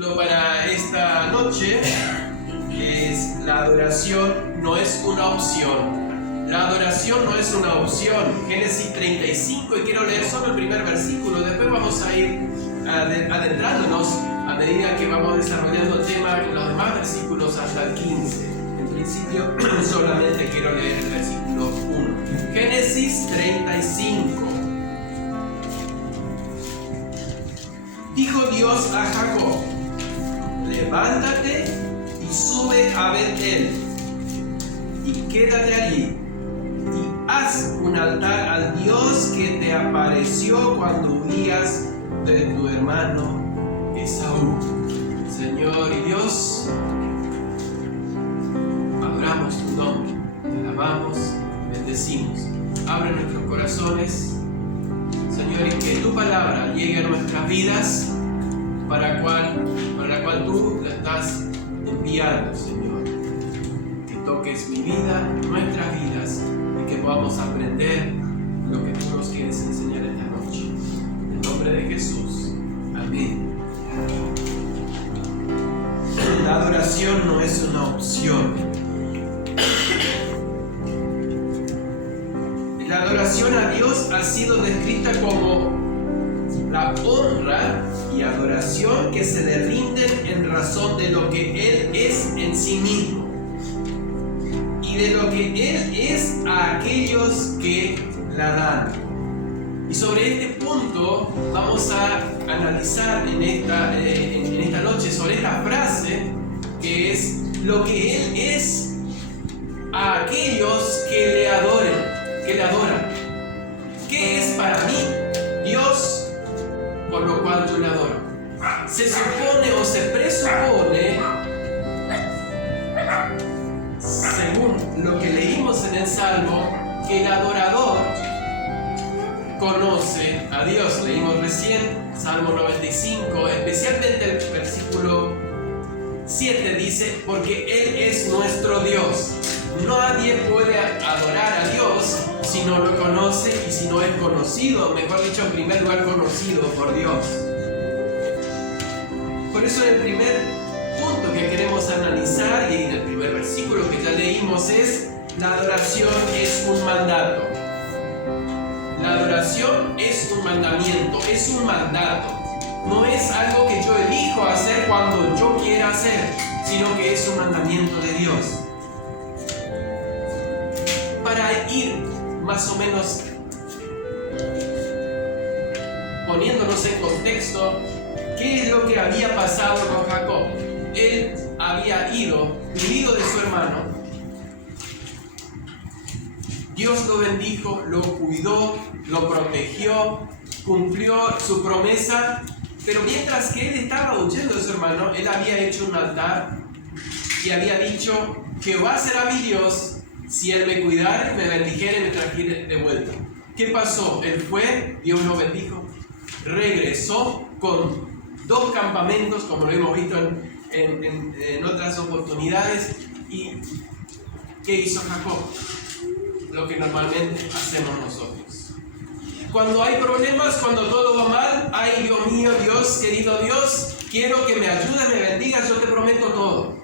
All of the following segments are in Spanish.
Para esta noche es: la adoración no es una opción. La adoración no es una opción. Génesis 35, y quiero leer solo el primer versículo. Después vamos a ir adentrándonos a medida que vamos desarrollando el tema en los demás versículos hasta el 15. En principio solamente quiero leer el versículo 1. Génesis 35. Dijo Dios a Jacob: levántate y sube a Betel, y quédate allí, y haz un altar al Dios que te apareció cuando huías de tu hermano Esaú. Señor y Dios, adoramos tu nombre, te alabamos, bendecimos. Abre nuestros corazones, Señor, y que tu palabra llegue a nuestras vidas, para la cual tú la estás enviando, Señor. Que toques mi vida, nuestras vidas, y que podamos aprender lo que tú nos quieres enseñar esta noche. En el nombre de Jesús. Amén. La adoración no es una opción. La adoración a Dios ha sido descrita como la honra y adoración que se le rinden en razón de lo que Él es en sí mismo y de lo que Él es a aquellos que la dan. Y sobre este punto vamos a analizar en esta noche sobre esta frase, que es: lo que Él es a aquellos que le adoran. ¿Qué es para mí Dios, por lo cual yo le adoro? Se supone o se presupone, según lo que leímos en el Salmo, que el adorador conoce a Dios. Leímos recién Salmo 95, especialmente el versículo 7 dice: porque Él es nuestro Dios. Nadie puede adorar a Dios si no lo conoce y si no es conocido, mejor dicho, en primer lugar, conocido por Dios. Por eso el primer punto que queremos analizar, y en el primer versículo que ya leímos, es: la adoración es un mandato. La adoración es un mandamiento, es un mandato. No es algo que yo elijo hacer cuando yo quiera hacer, sino que es un mandamiento de Dios. Para ir más o menos poniéndonos en contexto, ¿qué es lo que había pasado con Jacob? Él había huido de su hermano. Dios lo bendijo, lo cuidó, lo protegió, cumplió su promesa, pero mientras que él estaba huyendo de su hermano, él había hecho un altar y había dicho: Jehová será mi Dios si Él me cuidara, me bendijera y me trajera de vuelta. ¿Qué pasó? Él fue, Dios lo bendijo, regresó con 2 campamentos, como lo hemos visto en otras oportunidades. ¿Y qué hizo Jacob? Lo que normalmente hacemos nosotros. Cuando hay problemas, cuando todo va mal: ay, Dios mío, Dios, querido Dios, quiero que me ayudes, me bendigas, yo te prometo todo.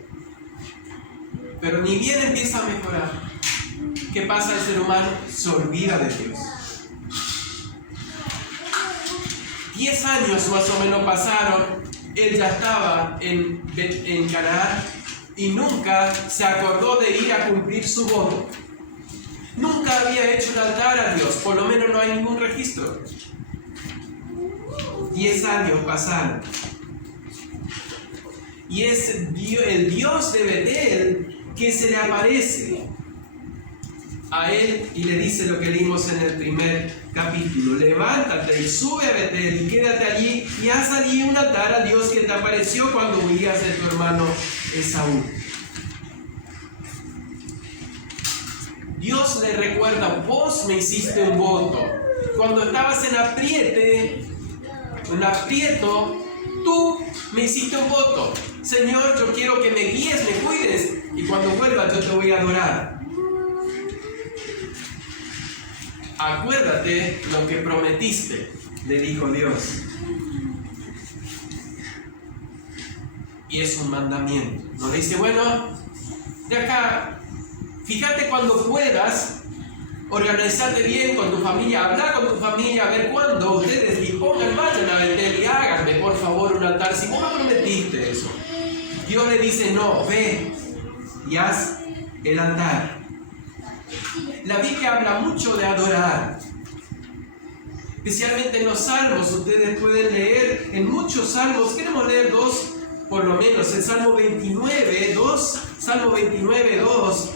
Pero ni bien empieza a mejorar, ¿qué pasa al ser humano? Se olvida de Dios. 10 años más o menos pasaron, él ya estaba en Canaán y nunca se acordó de ir a cumplir su voto. Nunca había hecho un altar a Dios, por lo menos no hay ningún registro. 10 años pasaron. Y es el Dios de Betel que se le aparece a él y le dice lo que leímos en el primer capítulo: levántate y sube a Betel y quédate allí, y haz allí un altar a Dios que te apareció cuando huías de tu hermano Esaú. Dios le recuerda: vos me hiciste un voto. Cuando estabas en aprieto, tú me hiciste un voto. Señor, yo quiero que me guíes, me cuides, y cuando vuelvas yo te voy a adorar. Acuérdate lo que prometiste, le dijo Dios. y es un mandamiento. No le dice, bueno, de acá, fíjate cuando puedas, organizarte bien con tu familia, hablar con tu familia, a ver cuándo ustedes dispongan, vayan a Betel y háganme por favor un altar. Si vos no prometiste eso, Dios le dice, no, ve y haz el altar. La Biblia habla mucho de adorar, especialmente en los salmos. Ustedes pueden leer en muchos salmos, queremos leer dos por lo menos, el Salmo 29, 2, Salmo 29, 2,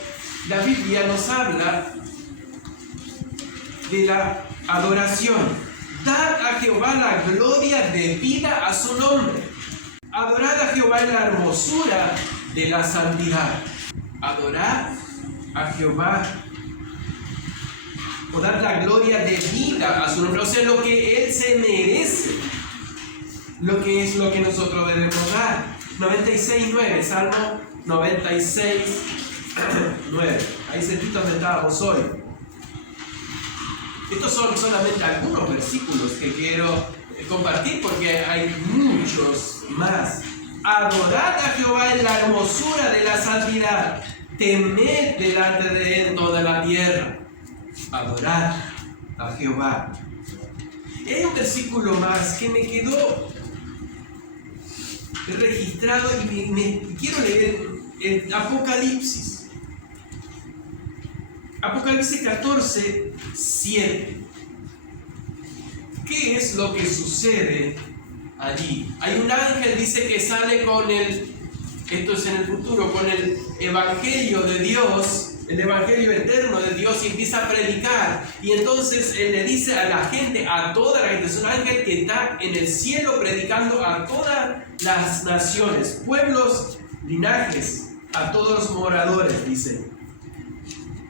la Biblia nos habla de la adoración. Dad a Jehová la gloria debida a su nombre. Adorad a Jehová en la hermosura de la santidad. Adorad a Jehová o dar la gloria debida a su nombre, o sea, lo que Él se merece, lo que es lo que nosotros debemos dar. 96.9, Salmo 96.9, ahí cerquita donde estábamos hoy. Estos son solamente algunos versículos que quiero compartir porque hay muchos más. Adorad a Jehová en la hermosura de la santidad, temed delante de Él toda la tierra. Adorad a Jehová. Hay un versículo más que me quedó registrado y quiero leer en Apocalipsis. Apocalipsis 14, 7. ¿Qué es lo que sucede allí? Hay un ángel, dice, que sale con esto es en el futuro, con el evangelio de Dios, el evangelio eterno de Dios, y empieza a predicar. Y entonces él le dice a la gente, a toda la gente, es un ángel que está en el cielo predicando a todas las naciones, pueblos, linajes, a todos los moradores, dice.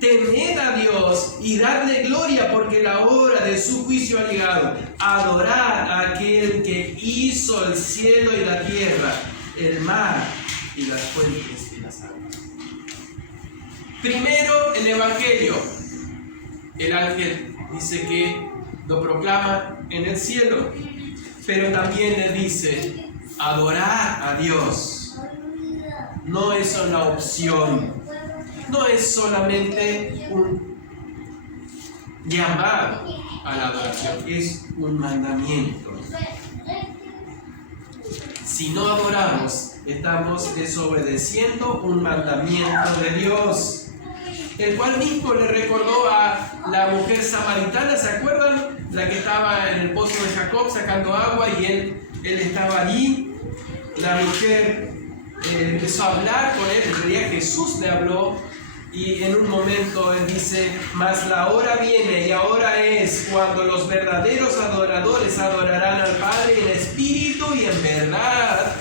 Temed a Dios y dadle gloria, porque la hora de su juicio ha llegado. Adorad a aquel que hizo el cielo y la tierra, el mar y las fuentes de las aguas. Primero, el evangelio. El ángel dice que lo proclama en el cielo, pero también le dice adorar a Dios. No es una opción. No es solamente un llamado a la adoración, es un mandamiento. Si no adoramos, estamos desobedeciendo un mandamiento de Dios, el cual mismo le recordó a la mujer samaritana. ¿Se acuerdan? La que estaba en el pozo de Jacob sacando agua y él estaba allí. La mujer empezó a hablar con él, en realidad Jesús le habló. Y en un momento él dice, mas la hora viene y ahora es cuando los verdaderos adoradores adorarán al Padre en espíritu y en verdad,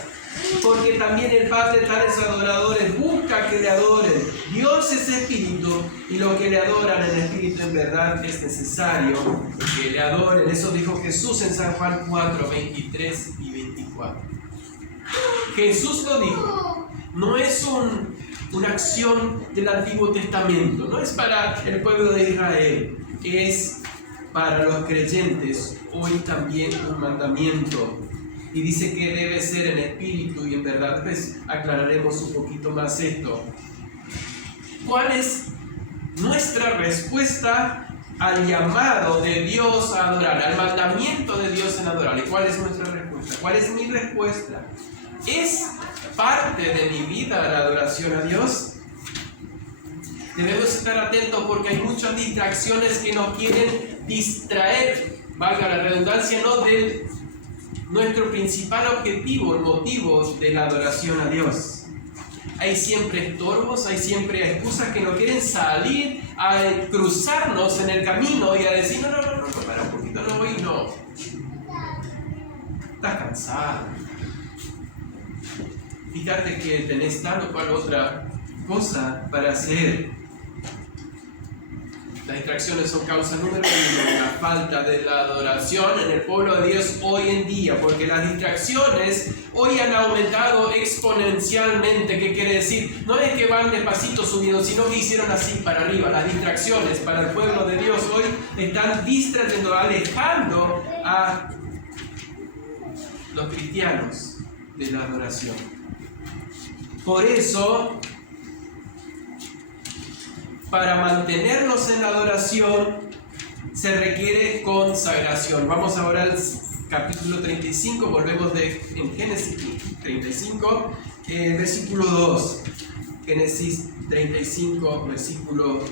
porque también el Padre tales adoradores busca que le adoren. Dios es espíritu y los que le adoran en espíritu en verdad es necesario que le adoren. Eso dijo Jesús en San Juan 4, 23 y 24. Jesús lo dijo. No es una acción del Antiguo Testamento, no es para el pueblo de Israel, es para los creyentes hoy también un mandamiento. Y dice que debe ser en espíritu y en verdad. Pues aclararemos un poquito más esto. ¿Cuál es nuestra respuesta al llamado de Dios a adorar, al mandamiento de Dios en adorar? ¿Y cuál es nuestra respuesta? ¿Cuál es mi respuesta? ¿Es parte de mi vida la adoración a Dios? Debemos estar atentos porque hay muchas distracciones que nos quieren distraer, valga la redundancia, no de nuestro principal objetivo, el motivo de la adoración a Dios. Hay siempre estorbos, hay siempre excusas que nos quieren salir a cruzarnos en el camino y a decir, no, para un poquito, no voy, no. Estás cansado. Fíjate que tenés tal o cual otra cosa para hacer. Las distracciones son causa número 1 de la falta de la adoración en el pueblo de Dios hoy en día, porque las distracciones hoy han aumentado exponencialmente. ¿Qué quiere decir? No es que van despacito subiendo, sino que hicieron así para arriba. Las distracciones para el pueblo de Dios hoy están distrayendo, alejando a los cristianos de la adoración. Por eso, para mantenernos en la adoración, se requiere consagración. Vamos ahora al capítulo 35, volvemos en Génesis 35, versículo 2. Génesis 35, versículo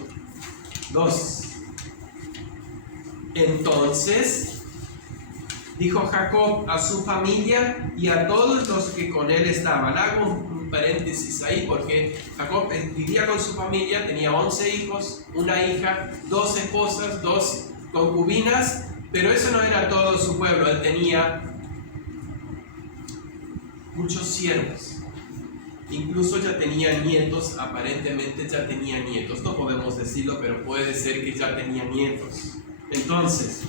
2. Entonces dijo Jacob a su familia y a todos los que con él estaban. Hago un paréntesis ahí porque Jacob vivía con su familia, tenía 11 hijos, una hija, 2 esposas, 2 concubinas, pero eso no era todo su pueblo. Él tenía muchos siervos. Incluso ya tenía nietos, aparentemente ya tenía nietos. No podemos decirlo, pero puede ser que ya tenía nietos. Entonces,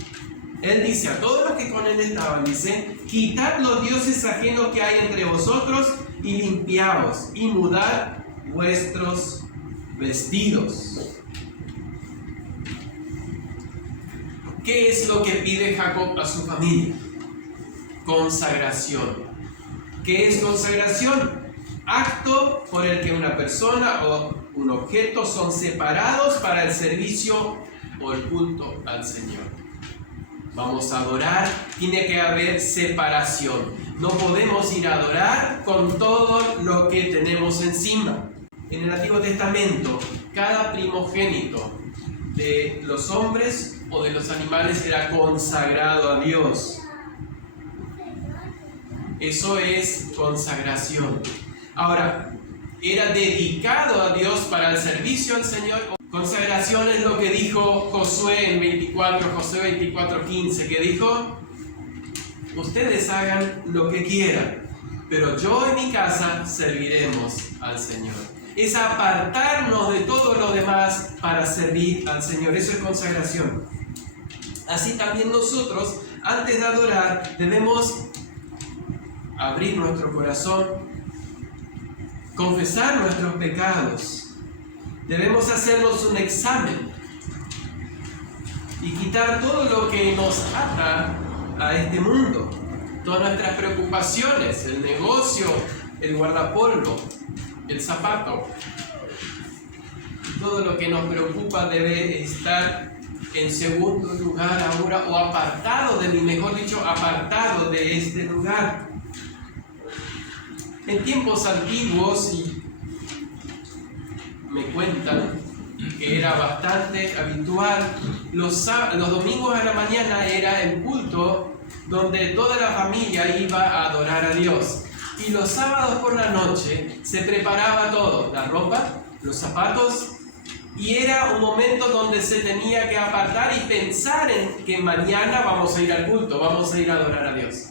él dice a todos los que con él estaban, dice: quitad los dioses ajenos que hay entre vosotros y limpiaos y mudad vuestros vestidos. ¿Qué es lo que pide Jacob a su familia? Consagración. ¿Qué es consagración? Acto por el que una persona o un objeto son separados para el servicio o el culto al Señor. Vamos a adorar, tiene que haber separación. No podemos ir a adorar con todo lo que tenemos encima. En el Antiguo Testamento, cada primogénito de los hombres o de los animales era consagrado a Dios. Eso es consagración. Ahora, ¿era dedicado a Dios para el servicio al Señor? Consagración es lo que dijo Josué en Josué 24:15, que dijo: ustedes hagan lo que quieran, pero yo y mi casa serviremos al Señor. Es apartarnos de todo lo demás para servir al Señor. Eso es consagración. Así también nosotros, antes de adorar, debemos abrir nuestro corazón, confesar nuestros pecados. Debemos hacernos un examen y quitar todo lo que nos ata a este mundo, todas nuestras preocupaciones, el negocio, el guardapolvo, el zapato. Todo lo que nos preocupa debe estar en segundo lugar ahora, o apartado apartado de este lugar. En tiempos antiguos, y me cuentan que era bastante habitual, los domingos a la mañana era el culto donde toda la familia iba a adorar a Dios. Y los sábados por la noche se preparaba todo, la ropa, los zapatos, y era un momento donde se tenía que apartar y pensar en que mañana vamos a ir al culto, vamos a ir a adorar a Dios.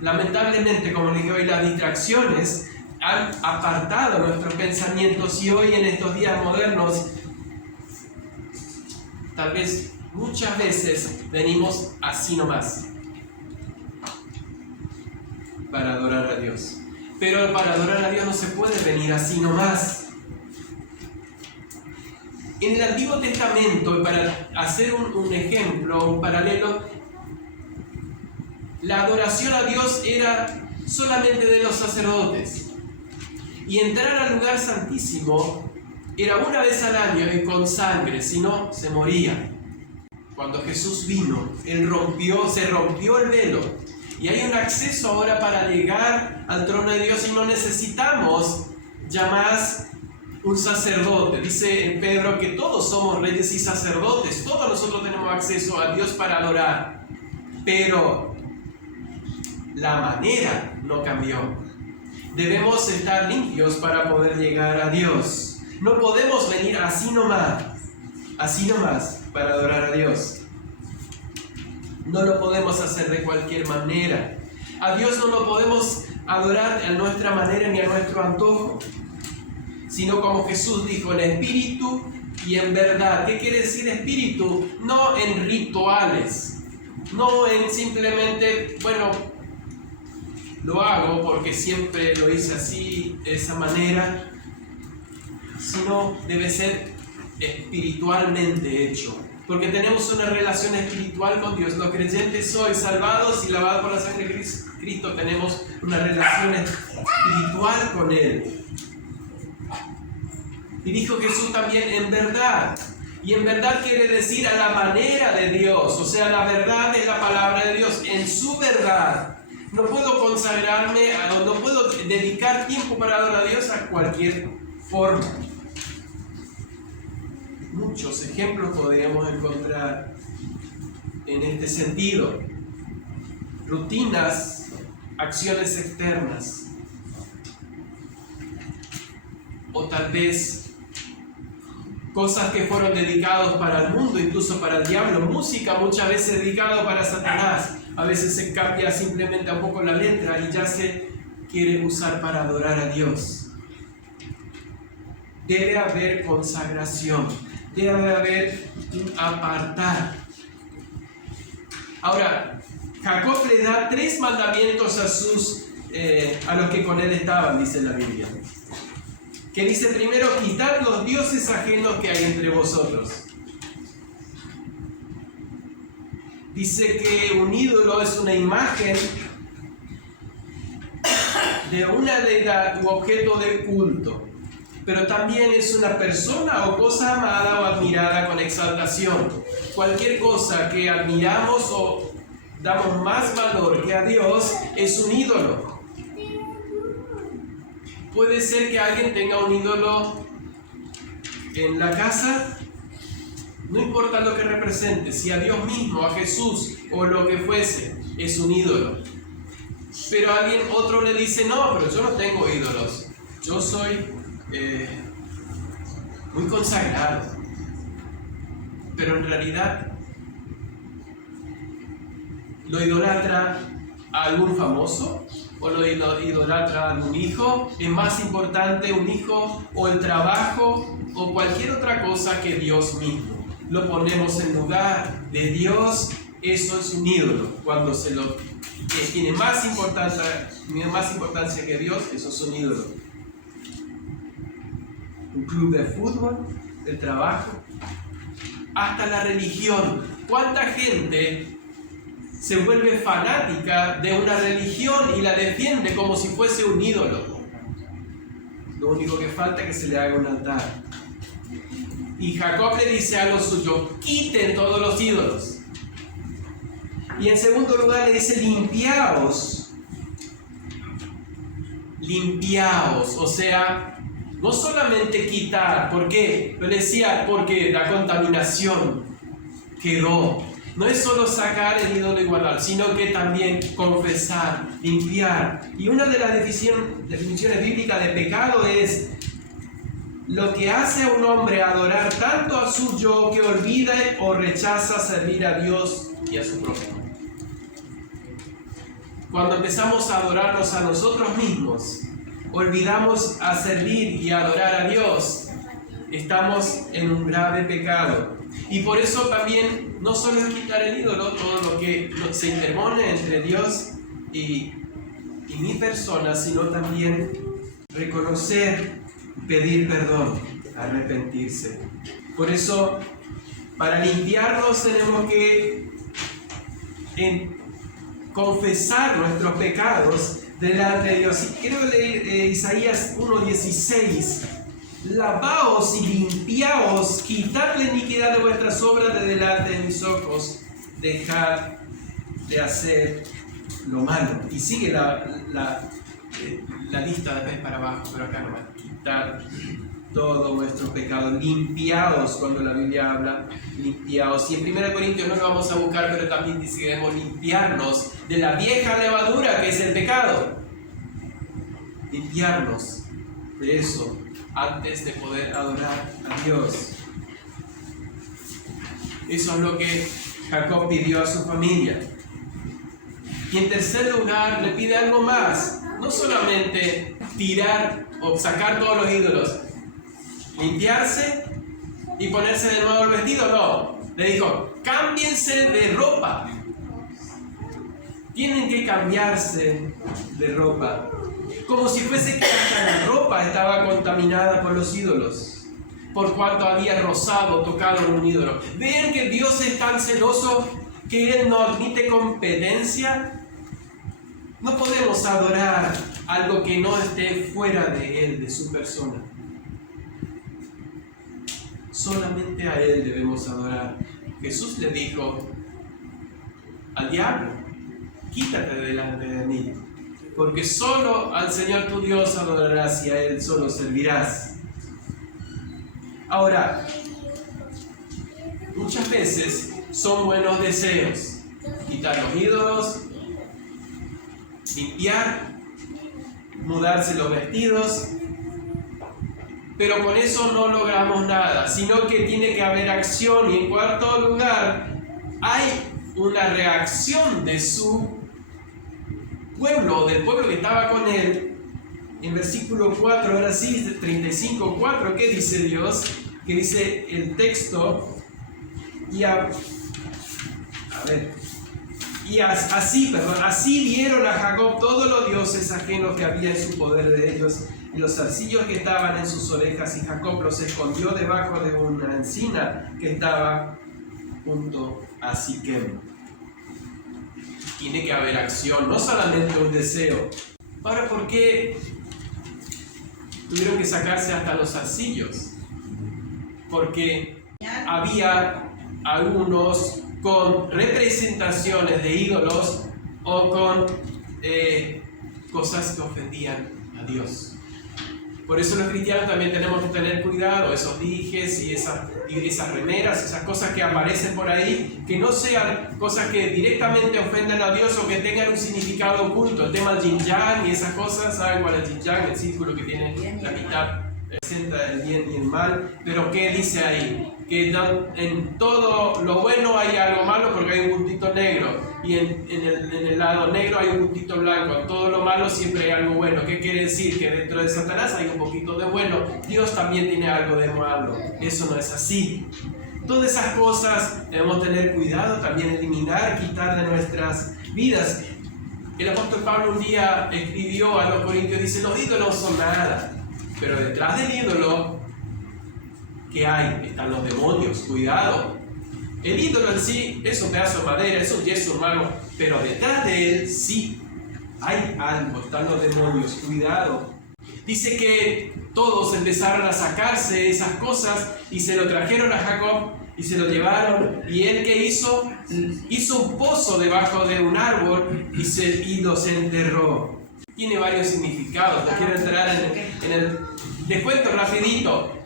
Lamentablemente, como les digo hoy, las distracciones han apartado nuestros pensamientos, y hoy en estos días modernos, tal vez muchas veces venimos así nomás para adorar a Dios. Pero para adorar a Dios no se puede venir así nomás. En el Antiguo Testamento, para hacer un ejemplo, un paralelo, la adoración a Dios era solamente de los sacerdotes. Y entrar al lugar santísimo era una vez al año y con sangre, si no, se moría. Cuando Jesús vino, se rompió el velo. Y hay un acceso ahora para llegar al trono de Dios, y no necesitamos ya más un sacerdote. Dice en Pedro que todos somos reyes y sacerdotes, todos nosotros tenemos acceso a Dios para adorar. Pero la manera no cambió. Debemos estar limpios para poder llegar a Dios. No podemos venir así nomás para adorar a Dios. No lo podemos hacer de cualquier manera. A Dios no lo podemos adorar a nuestra manera ni a nuestro antojo, sino como Jesús dijo, en espíritu y en verdad. ¿Qué quiere decir espíritu? No en rituales, no en simplemente, lo hago porque siempre lo hice así, de esa manera, sino debe ser espiritualmente hecho. porque tenemos una relación espiritual con Dios. Los creyentes hoy, salvados y lavados por la sangre de Cristo, tenemos una relación espiritual con Él. Y dijo Jesús también, en verdad. Y en verdad quiere decir a la manera de Dios. O sea, la verdad es la palabra de Dios. En su verdad. No puedo consagrarme, no puedo dedicar tiempo para adorar a Dios a cualquier forma. Muchos ejemplos podríamos encontrar en este sentido. Rutinas, acciones externas. O tal vez cosas que fueron dedicadas para el mundo, incluso para el diablo. Música muchas veces dedicada para Satanás. A veces se cambia simplemente un poco la letra y ya se quiere usar para adorar a Dios. Debe haber consagración. Debe haber un apartar. Ahora, Jacob le da 3 mandamientos a los que con él estaban, dice la Biblia. Que dice primero, quitad los dioses ajenos que hay entre vosotros. Dice que un ídolo es una imagen de una deidad u objeto de culto, pero también es una persona o cosa amada o admirada con exaltación. Cualquier cosa que admiramos o damos más valor que a Dios es un ídolo. Puede ser que alguien tenga un ídolo en la casa, no importa lo que represente, si a Dios mismo, a Jesús o lo que fuese, es un ídolo. Pero otro le dice, no, pero yo no tengo ídolos, yo soy muy consagrado. Pero en realidad lo idolatra a algún famoso, o lo idolatra a algún hijo. Es más importante un hijo o el trabajo o cualquier otra cosa que Dios mismo. Lo ponemos en lugar de Dios, eso es un ídolo. Cuando tiene más importancia que Dios, eso es un ídolo. Un club de fútbol, el trabajo, hasta la religión. ¿Cuánta gente se vuelve fanática de una religión y la defiende como si fuese un ídolo? Lo único que falta es que se le haga un altar. Y Jacob le dice a los suyos, quiten todos los ídolos. Y en segundo lugar le dice, limpiaos. Limpiaos, o sea, no solamente quitar. ¿Por qué? Pero decía, porque la contaminación quedó. No es solo sacar el ídolo y guardar, sino que también confesar, limpiar. Y una de las definiciones bíblicas de pecado es lo que hace a un hombre adorar tanto a su yo que olvida o rechaza servir a Dios y a su prójimo. Cuando empezamos a adorarnos a nosotros mismos, olvidamos a servir y a adorar a Dios, estamos en un grave pecado. Y por eso también no solo es quitar el ídolo, todo lo que se interpone entre Dios y mi persona, sino también reconocer, pedir perdón, arrepentirse. Por eso, para limpiarnos tenemos que confesar nuestros pecados delante de Dios. Y quiero leer Isaías 1:16. Lavaos y limpiaos, quitad la iniquidad de vuestras obras de delante de mis ojos, dejad de hacer lo malo. Y sigue la lista de vez para abajo, pero acá nomás. Quitad todos vuestros pecados, limpiaos, cuando la Biblia habla, limpiaos. Y en 1 Corintios no lo vamos a buscar, pero también dice que debemos limpiarnos de la vieja levadura que es el pecado. Limpiarnos de eso antes de poder adorar a Dios. Eso es lo que Jacob pidió a su familia. Y en tercer lugar le pide algo más. No solamente tirar o sacar todos los ídolos, limpiarse y ponerse de nuevo el vestido, no. Le dijo, cámbiense de ropa. Tienen que cambiarse de ropa. Como si fuese que hasta la ropa estaba contaminada por los ídolos. por cuanto había rozado, tocado un ídolo. ¿Ven que Dios es tan celoso que Él no admite competencia? No podemos adorar algo que no esté fuera de Él, de su persona. Solamente a Él debemos adorar. Jesús le dijo al diablo: quítate delante de mí, porque solo al Señor tu Dios adorarás y a Él solo servirás. Ahora, muchas veces son buenos deseos: quitar los ídolos, limpiar, mudarse los vestidos, pero con eso no logramos nada, sino que tiene que haber acción. Y en cuarto lugar, hay una reacción de su pueblo, del pueblo que estaba con él. En versículo 4, ahora sí, 35:4, ¿qué dice Dios? Que dice el texto: así dieron a Jacob todos los dioses ajenos que había en su poder de ellos, y los zarcillos que estaban en sus orejas, y Jacob los escondió debajo de una encina que estaba junto a Siquem. Tiene que haber acción, no solamente un deseo. Ahora, ¿por qué tuvieron que sacarse hasta los zarcillos? Porque había algunos con representaciones de ídolos o con cosas que ofendían a Dios. Por eso los cristianos también tenemos que tener cuidado, esos dijes y esas remeras, esas cosas que aparecen por ahí, que no sean cosas que directamente ofendan a Dios o que tengan un significado oculto. El tema del yin yang y esas cosas, ¿saben cuál es el yin yang? El círculo que tiene la mitad, representa el bien y el mal. Pero ¿qué dice ahí? Que en todo lo bueno hay algo malo porque hay un puntito negro, y en el lado negro hay un puntito blanco. En todo lo malo siempre hay algo bueno. ¿Qué quiere decir? Que dentro de Satanás hay un poquito de bueno. Dios también tiene algo de malo. Eso no es así. Todas esas cosas debemos tener cuidado, también eliminar, quitar de nuestras vidas. El apóstol Pablo un día escribió a los corintios, dice: los ídolos son nada, pero detrás del ídolo, ¿qué hay? Están los demonios, cuidado. El ídolo en sí es un pedazo de madera, es un yeso, hermano, pero detrás de él sí hay algo, están los demonios, cuidado. Dice que todos empezaron a sacarse esas cosas y se lo trajeron a Jacob y se lo llevaron. ¿Y él qué hizo? Hizo un pozo debajo de un árbol y los enterró. Tiene varios significados, no quiero entrar en el... Les cuento rapidito.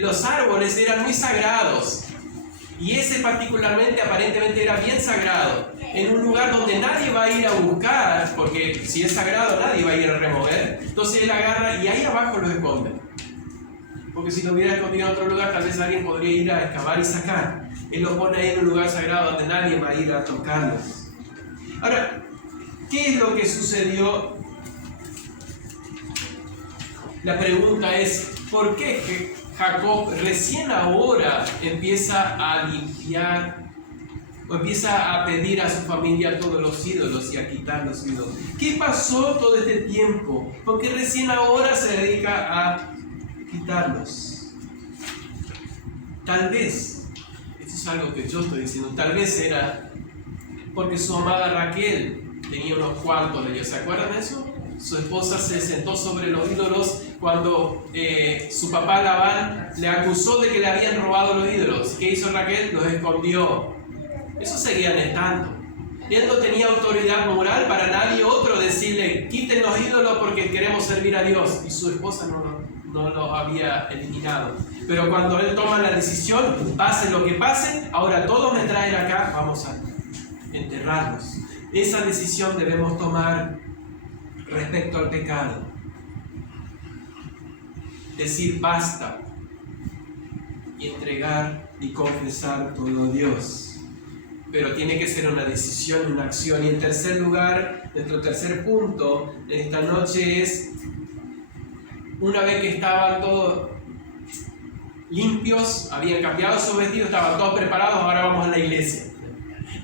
Los árboles eran muy sagrados y ese particularmente aparentemente era bien sagrado, en un lugar donde nadie va a ir a buscar, porque si es sagrado nadie va a ir a remover. Entonces él agarra y ahí abajo los esconde, porque si lo hubiera escondido en otro lugar tal vez alguien podría ir a excavar y sacar. Él los pone ahí en un lugar sagrado donde nadie va a ir a tocarlos. Ahora, ¿qué es lo que sucedió? La pregunta es: ¿por qué Jacob recién ahora empieza a limpiar o empieza a pedir a su familia todos los ídolos y a quitar los ídolos? ¿Qué pasó todo este tiempo? ¿Por qué recién ahora se dedica a quitarlos? Tal vez, esto es algo que yo estoy diciendo, tal vez era porque su amada Raquel tenía unos cuartos de ellos. ¿Se acuerdan de eso? Su esposa se sentó sobre los ídolos cuando su papá Labán le acusó de que le habían robado los ídolos. ¿Qué hizo Raquel? Los escondió. Eso seguían estando. Él no tenía autoridad moral para nadie otro decirle: quiten los ídolos porque queremos servir a Dios. Y su esposa no los había eliminado. Pero cuando él toma la decisión, pase lo que pase, ahora todos me traen acá, vamos a enterrarlos. Esa decisión debemos tomar respecto al pecado. Decir basta y entregar y confesar todo a Dios. Pero tiene que ser una decisión, una acción. Y en tercer lugar, nuestro tercer punto de esta noche es: una vez que estaban todos limpios, habían cambiado sus vestidos, estaban todos preparados, ahora vamos a la iglesia.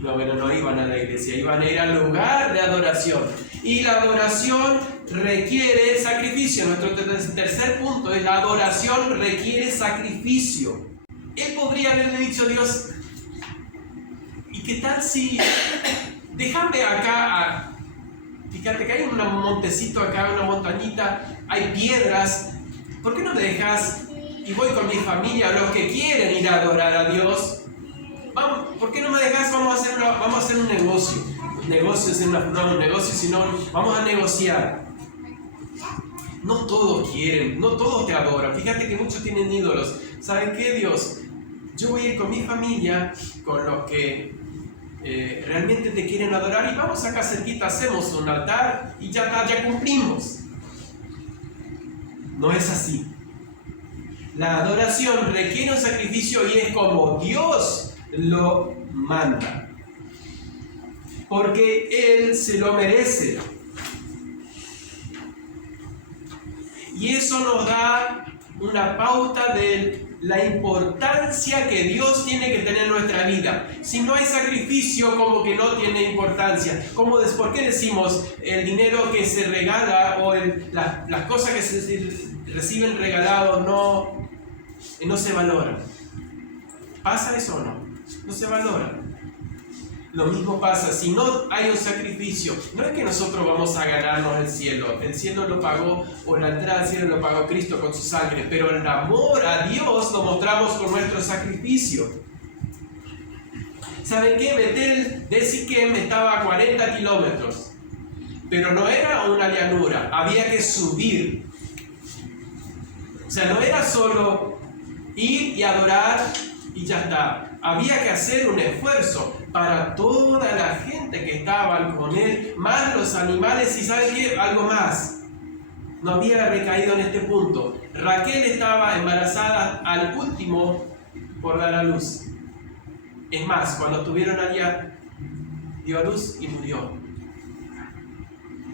No iban a la iglesia, iban a ir al lugar de adoración. Y la adoración requiere sacrificio. Nuestro tercer punto es: la adoración requiere sacrificio. Él podría haberle dicho a Dios: ¿y qué tal si déjame acá? Fíjate que hay un montecito acá, una montañita, hay piedras. ¿Por qué no me dejas y voy con mi familia, los que quieren ir a adorar a Dios? Vamos, ¿por qué no me dejas? Vamos a hacer un negocio. Un negocio, sino vamos a negociar. No todos quieren, no todos te adoran. Fíjate que muchos tienen ídolos. ¿Saben qué, Dios? Yo voy a ir con mi familia, con los que realmente te quieren adorar, y vamos acá cerquita, hacemos un altar y ya está, ya cumplimos. No es así. La adoración requiere un sacrificio y es como Dios lo manda, porque Él se lo merece. Y eso nos da una pauta de la importancia que Dios tiene que tener en nuestra vida. Si no hay sacrificio, como que no tiene importancia. ¿Por qué decimos el dinero que se regala o las cosas que se reciben regalados no se valoran? ¿Pasa eso o no? No se valora. Lo mismo pasa, si no hay un sacrificio, no es que nosotros vamos a ganarnos el cielo lo pagó, o la entrada al cielo lo pagó Cristo con su sangre, pero el amor a Dios lo mostramos con nuestro sacrificio. ¿Saben qué? Betel de Siquem estaba a 40 kilómetros, pero no era una llanura, había que subir. O sea, no era solo ir y adorar y ya está. Había que hacer un esfuerzo para toda la gente que estaba con él, más los animales. Y ¿saben qué? Algo más. No había recaído en este punto. Raquel estaba embarazada al último por dar a luz. Es más, cuando estuvieron allá, dio a luz y murió.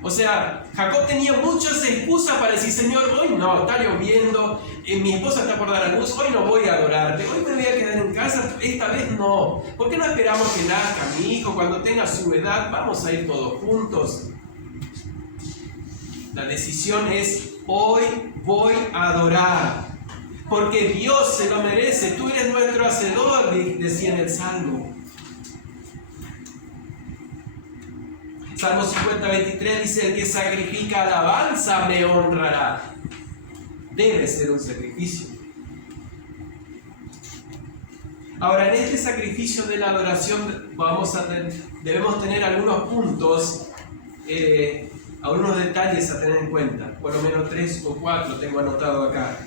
O sea, Jacob tenía muchas excusas para decir: Señor, hoy no, está lloviendo, mi esposa está por dar a luz, hoy no voy a adorarte, hoy me voy a quedar en casa, esta vez no. ¿Por qué no esperamos que nazca mi hijo? Cuando tenga su edad, vamos a ir todos juntos. La decisión es: hoy voy a adorar, porque Dios se lo merece. Tú eres nuestro hacedor, decía en el Salmo. Salmo 50:23 dice: el que sacrifica alabanza me honrará. Debe ser un sacrificio. Ahora, en este sacrificio de la adoración debemos tener algunos puntos, algunos detalles a tener en cuenta. Por lo menos 3 o 4 tengo anotado acá.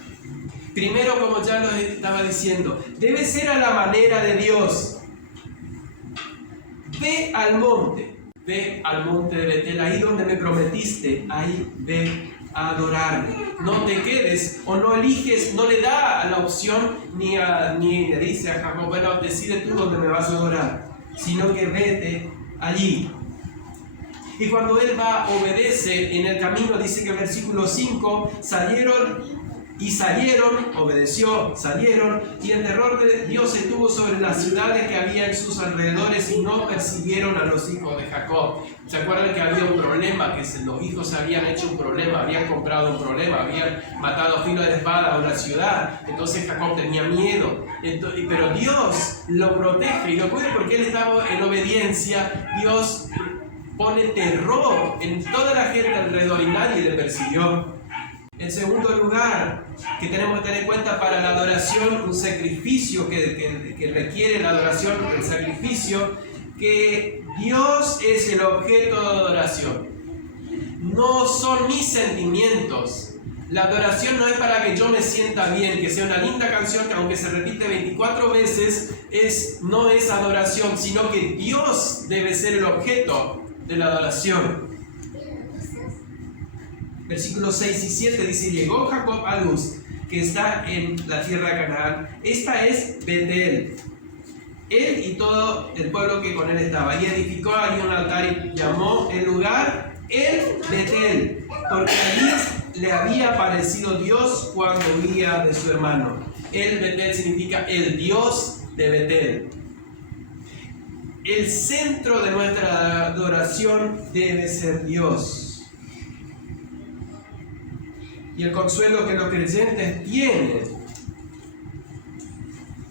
Primero, como ya lo estaba diciendo, debe ser a la manera de Dios. Ve al monte de Betel, ahí donde me prometiste, ahí ve a adorarme. No te quedes o no eliges, no le da la opción ni le dice a Jacob: bueno, decide tú dónde me vas a adorar, sino que vete allí. Y cuando él va, obedece en el camino. Dice que el versículo 5, salieron, obedeció, salieron, y el terror de Dios estuvo sobre las ciudades que había en sus alrededores, y no persiguieron a los hijos de Jacob. ¿Se acuerdan que había un problema? Que los hijos habían hecho un problema, habían comprado un problema, habían matado a filo de espada a una ciudad. Entonces Jacob tenía miedo. Pero Dios lo protege y lo cuida porque él estaba en obediencia. Dios pone terror en toda la gente alrededor y nadie le persiguió. En segundo lugar, que tenemos que tener en cuenta para la adoración, un sacrificio que requiere la adoración, el sacrificio, que Dios es el objeto de adoración. No son mis sentimientos. La adoración no es para que yo me sienta bien, que sea una linda canción que aunque se repite 24 veces, no es adoración, sino que Dios debe ser el objeto de la adoración. Versículos 6 y 7 dice: llegó Jacob a Luz, que está en la tierra de Canaán. Esta es Betel. Él y todo el pueblo que con él estaba. Y edificó allí un altar y llamó el lugar El Betel, porque allí le había aparecido Dios cuando huía de su hermano. 'El Betel significa el Dios de Betel. el centro de nuestra adoración debe ser Dios. Y el consuelo que los creyentes tienen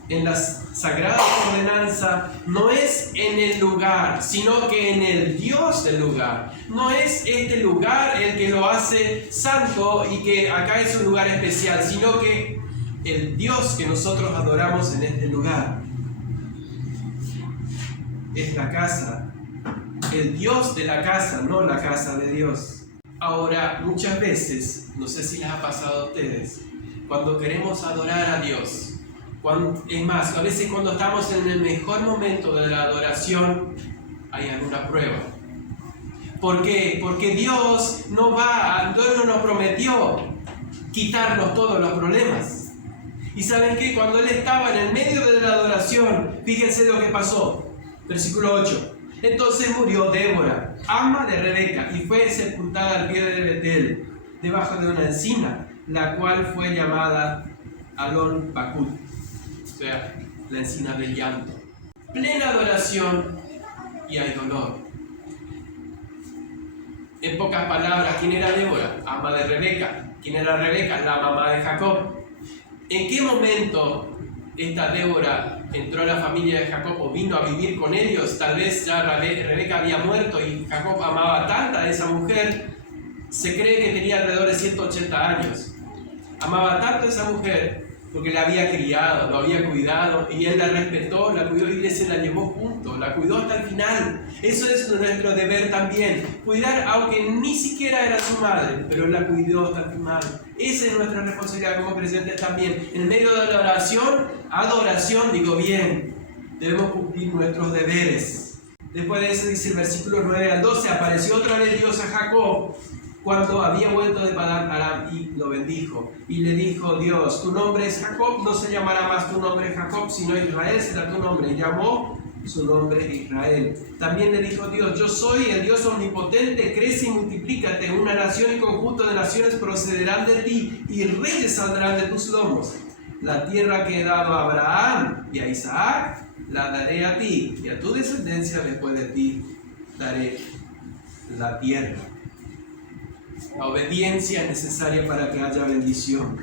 en la sagrada ordenanza no es en el lugar, sino que en el Dios del lugar. No es este lugar el que lo hace santo y que acá es un lugar especial, sino que el Dios que nosotros adoramos en este lugar es la casa, el Dios de la casa, no la casa de Dios. Ahora, muchas veces, no sé si les ha pasado a ustedes, cuando queremos adorar a Dios, es más, a veces cuando estamos en el mejor momento de la adoración, hay alguna prueba. ¿Por qué? Porque Dios no nos prometió quitarnos todos los problemas. ¿Y saben qué? Cuando Él estaba en el medio de la adoración, fíjense lo que pasó. Versículo 8. Entonces murió Débora, ama de Rebeca, y fue sepultada al pie de Betel, debajo de una encina, la cual fue llamada Alon Bakut, o sea, la encina del llanto. Plena adoración y hay dolor. En pocas palabras, ¿quién era Débora? Ama de Rebeca. ¿Quién era Rebeca? La mamá de Jacob. ¿En qué momento esta Débora entró a la familia de Jacob o vino a vivir con ellos? Tal vez ya Rebeca había muerto y Jacob amaba tanto a esa mujer. Se cree que tenía alrededor de 180 años. Amaba tanto a esa mujer porque la había criado, lo había cuidado, y él la respetó, la cuidó y se la llevó junto, la cuidó hasta el final. Eso es nuestro deber también, cuidar aunque ni siquiera era su madre, pero él la cuidó hasta el final. Esa es nuestra responsabilidad como creyentes también. En medio de la adoración, digo bien, debemos cumplir nuestros deberes. Después de eso dice el versículo 9 al 12, apareció otra vez Dios a Jacob cuando había vuelto de Padán Aram y lo bendijo. Y le dijo Dios, tu nombre es Jacob, no se llamará más tu nombre Jacob, sino Israel será tu nombre. Y llamó su nombre Israel. También le dijo Dios, yo soy el Dios omnipotente, crece y multiplícate. Una nación y conjunto de naciones procederán de ti y reyes saldrán de tus lomos. La tierra que he dado a Abraham y a Isaac, la daré a ti, y a tu descendencia después de ti daré la tierra. La obediencia es necesaria para que haya bendición.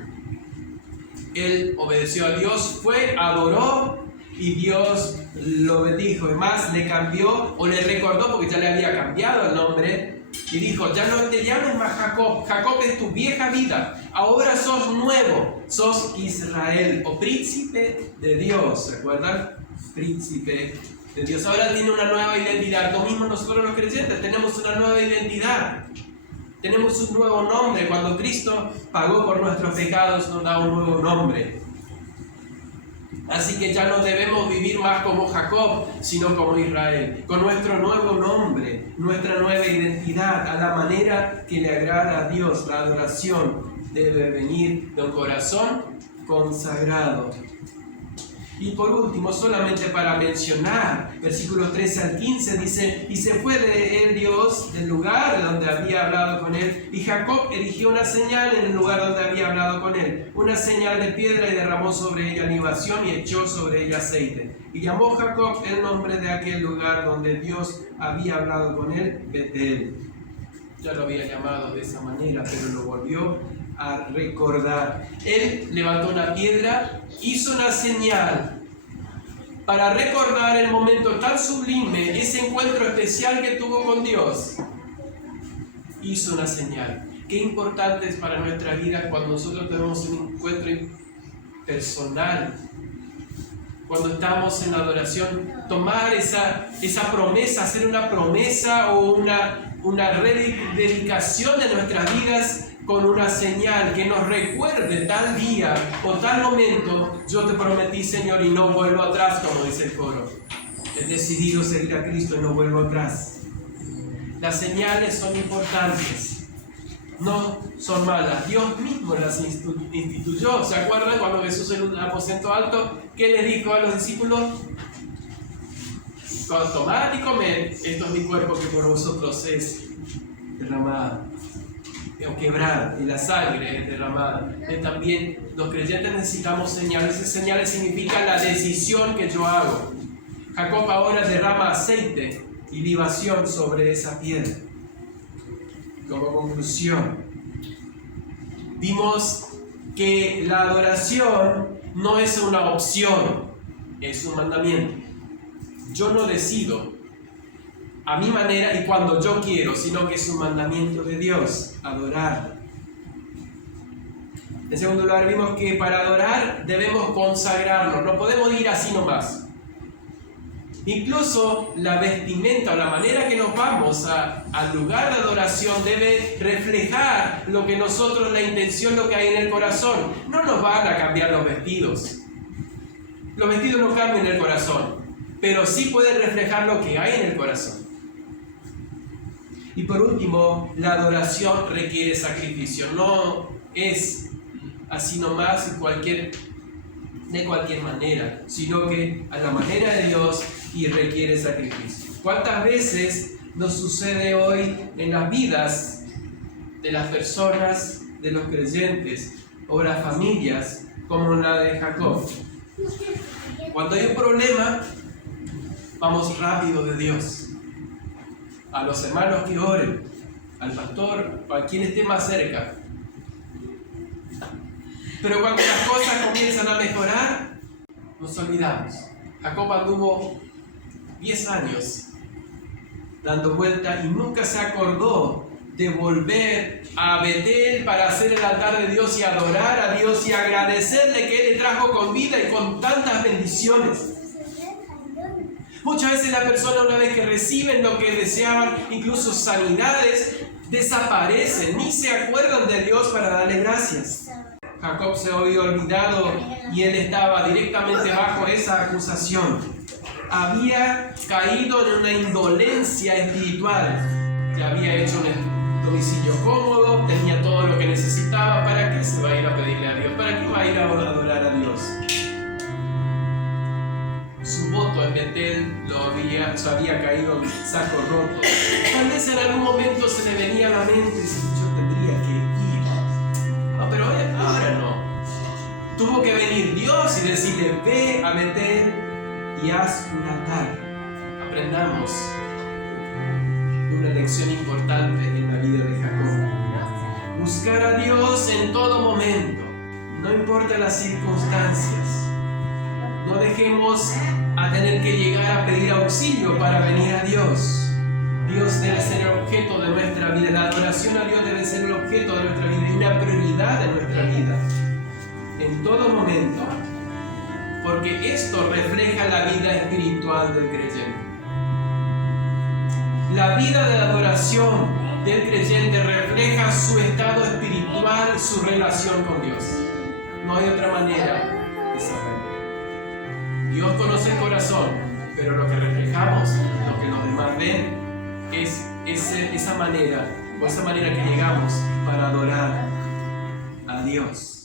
Él obedeció a Dios, adoró y Dios lo bendijo. Además, le cambió o le recordó, porque ya le había cambiado el nombre, y dijo, ya no te llames más Jacob. Jacob es tu vieja vida. Ahora sos nuevo, sos Israel o príncipe de Dios. ¿Se acuerdan? Príncipe de Dios. Ahora tiene una nueva identidad. Lo mismo nosotros los creyentes tenemos una nueva identidad. Tenemos un nuevo nombre. Cuando Cristo pagó por nuestros pecados, nos da un nuevo nombre. Así que ya no debemos vivir más como Jacob, sino como Israel, con nuestro nuevo nombre, nuestra nueva identidad, a la manera que le agrada a Dios. La adoración debe venir de un corazón consagrado. Y por último, solamente para mencionar, versículos 13 al 15 dice, y se fue de él Dios del lugar donde había hablado con él, y Jacob erigió una señal en el lugar donde había hablado con él, una señal de piedra, y derramó sobre ella libación y echó sobre ella aceite. Y llamó Jacob el nombre de aquel lugar donde Dios había hablado con él, Betel. Ya lo había llamado de esa manera, pero lo volvió a recordar. Él levantó una piedra, hizo una señal para recordar el momento tan sublime, ese encuentro especial que tuvo con Dios. Hizo una señal. Qué importante es para nuestra vida cuando nosotros tenemos un encuentro personal, cuando estamos en adoración, tomar esa promesa, hacer una promesa o una rededicación de nuestras vidas con una señal que nos recuerde tal día o tal momento. Yo te prometí, Señor, y no vuelvo atrás, como dice el coro. He decidido seguir a Cristo y no vuelvo atrás. Las señales son importantes, no son malas. Dios mismo las instituyó. ¿Se acuerdan cuando Jesús en un aposento alto, qué le dijo a los discípulos? Tomad y comed, esto es mi cuerpo que por vosotros es derramado o quebrada, y la sangre es derramada. También los creyentes necesitamos señales. Esas señales significan la decisión que yo hago. Jacob ahora derrama aceite y libación sobre esa piedra. Como conclusión, vimos que la adoración no es una opción, es un mandamiento. Yo no decido a mi manera y cuando yo quiero, sino que es un mandamiento de Dios, adorar. En segundo lugar, vimos que para adorar debemos consagrarnos, no podemos ir así nomás. Incluso la vestimenta o la manera que nos vamos al lugar de adoración debe reflejar lo que nosotros, la intención, lo que hay en el corazón. No nos van a cambiar los vestidos. Los vestidos no cambian el corazón, pero sí pueden reflejar lo que hay en el corazón. Y por último, la adoración requiere sacrificio. No es así nomás de cualquier manera, sino que a la manera de Dios y requiere sacrificio. ¿Cuántas veces nos sucede hoy en las vidas de las personas, de los creyentes o las familias, como la de Jacob? Cuando hay un problema, vamos rápido de Dios, a los hermanos que oren, al pastor, o a quien esté más cerca. Pero cuando las cosas comienzan a mejorar, nos olvidamos. Jacob anduvo 10 años dando vuelta y nunca se acordó de volver a Betel para hacer el altar de Dios y adorar a Dios y agradecerle que Él le trajo con vida y con tantas bendiciones. Muchas veces las personas, una vez que reciben lo que deseaban, incluso sanidades, desaparecen, ni se acuerdan de Dios para darle gracias. Jacob se había olvidado y él estaba directamente bajo esa acusación. Había caído en una indolencia espiritual. Ya había hecho un domicilio cómodo, tenía todo lo que necesitaba. ¿Para qué se va a ir a pedirle a Dios? ¿Para qué va a ir a adorar a Dios? Su voto en Betel se había caído en saco roto. Tal vez en algún momento se le venía a la mente y dice, yo tendría que ir. No, pero ahora no. Tuvo que venir Dios y decirle, ve a Betel y haz un altar. Aprendamos una lección importante en la vida de Jacob. Buscar a Dios en todo momento, no importa las circunstancias. No dejemos a tener que llegar a pedir auxilio para venir a Dios. Dios debe ser el objeto de nuestra vida. La adoración a Dios debe ser el objeto de nuestra vida y una prioridad de nuestra vida. En todo momento. Porque esto refleja la vida espiritual del creyente. La vida de adoración del creyente refleja su estado espiritual, su relación con Dios. No hay otra manera de saberlo. Dios conoce el corazón, pero lo que reflejamos, lo que los demás ven, es esa manera que llegamos para adorar a Dios.